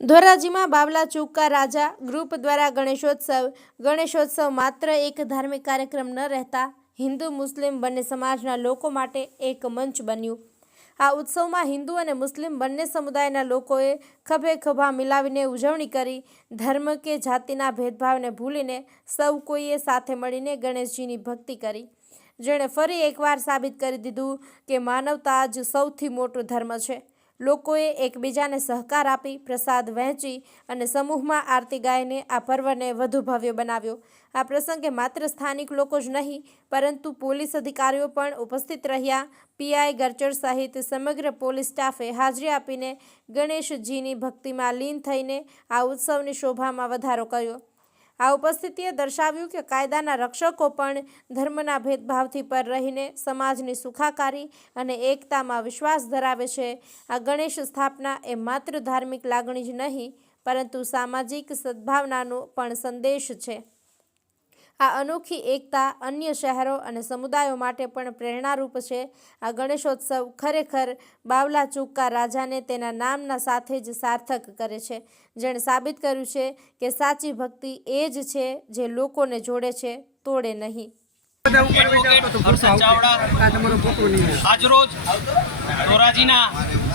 ધોરાજીમાં બાવલા ચૂકા રાજા group દ્વારા ગણેશોત્સવ ગણેશોત્સવ માત્ર એક ધાર્મિક કાર્યક્રમ ન રહેતા હિન્દુ, મુસ્લિમ બંને સમાજના લોકો માટે એક મંચ બન્યું. આ ઉત્સવમાં હિન્દુ અને મુસ્લિમ બંને સમુદાયના લોકોએ ખભે ખભા મિલાવીને ઉજવણી કરી. ધર્મ કે જાતિના ભેદભાવને ભૂલીને સૌ કોઈએ સાથે મળીને ગણેશજીની ભક્તિ કરી. જેણે ફરી એકવાર સાબિત કરી દીધું કે માનવતા જ સૌથી મોટો ધર્મ છે. લોકોએ એકબીજાને સહકાર આપી, પ્રસાદ વહેંચી અને સમૂહમાં આરતી ગાઈને આ પર્વને વધુ ભવ્ય બનાવ્યો. આ પ્રસંગે માત્ર સ્થાનિક લોકો જ નહીં, પરંતુ પોલીસ અધિકારીઓ પણ ઉપસ્થિત રહ્યા. પીઆઈ ગરચર સહિત સમગ્ર પોલીસ સ્ટાફે હાજરી આપીને ગણેશજીની ભક્તિમાં લીન થઈને આ ઉત્સવની શોભામાં વધારો કર્યો. આ ઉપસ્થિતિએ દર્શાવ્યું કે કાયદાના રક્ષકો પણ ધર્મના ભેદભાવથી પર રહીને સમાજની સુખાકારી અને એકતામાં વિશ્વાસ ધરાવે છે. આ ગણેશ સ્થાપના એ માત્ર ધાર્મિક લાગણી જ નહીં, પરંતુ સામાજિક સદ્ભાવનાનો પણ સંદેશ છે. આ અનોખી એકતા અન્ય શહેરો અને સમુદાયો માટે પણ પ્રેરણારૂપ છે. આ ગણેશોત્સવ ખરેખર બાવલા ચૂકા રાજાને તેના નામના સાથે જ સાર્થક કરે છે. જેણે સાબિત કર્યું છે કે સાચી ભક્તિ એ જ છે જે લોકોને જોડે છે, તોડે નહીં. આજરોજ ધોરાજીના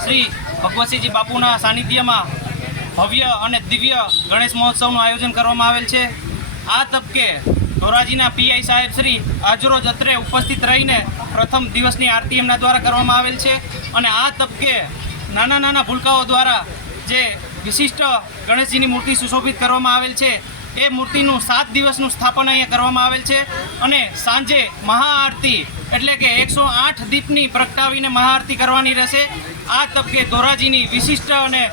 શ્રી ભગવતસિંહજી બાપુના સાનિધ્યમાં ભવ્ય અને દિવ્ય ગણેશ મહોત્સવનું આયોજન કરવામાં આવેલ છે. આ તબકે ધોરાજીના પીઆઈ સાહેબ શ્રી આજરોજ અત્રે ઉપસ્થિત રહીને પ્રથમ દિવસની આરતી એમના દ્વારા કરવામાં આવેલ છે અને આ તબકે નાના નાના ભૂલકાઓ દ્વારા જે વિશિષ્ટ ગણેશજીની મૂર્તિ સુશોભિત કરવામાં આવેલ છે, એ મૂર્તિનું સાત દિવસનું સ્થાપન અહીંયા કરવામાં આવેલ છે અને સાંજે મહાઆરતી એટલે કે એકસો આઠ દીપની પ્રગટાવીને મહાઆરતી કરવાની રહેશે. આ તબકે ધોરાજીની વિશિષ્ટ અને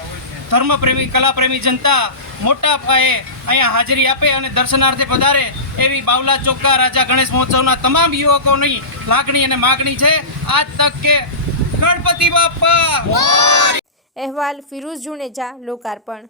ધર્મપ્રેમી, કલાપ્રેમી જનતા મોટા પાયે અહીંયા હાજરી આપે અને દર્શનાર્થે પધારે એવી બાવલા ચોક્કા રાજા ગણેશ મહોત્સવના તમામ યુવકોની લાગણી અને માગણી છે. આ તકે ગણપતિ બાપા! અહેવાલ ફિરોઝ જુનેજા, લોકાર્પણ.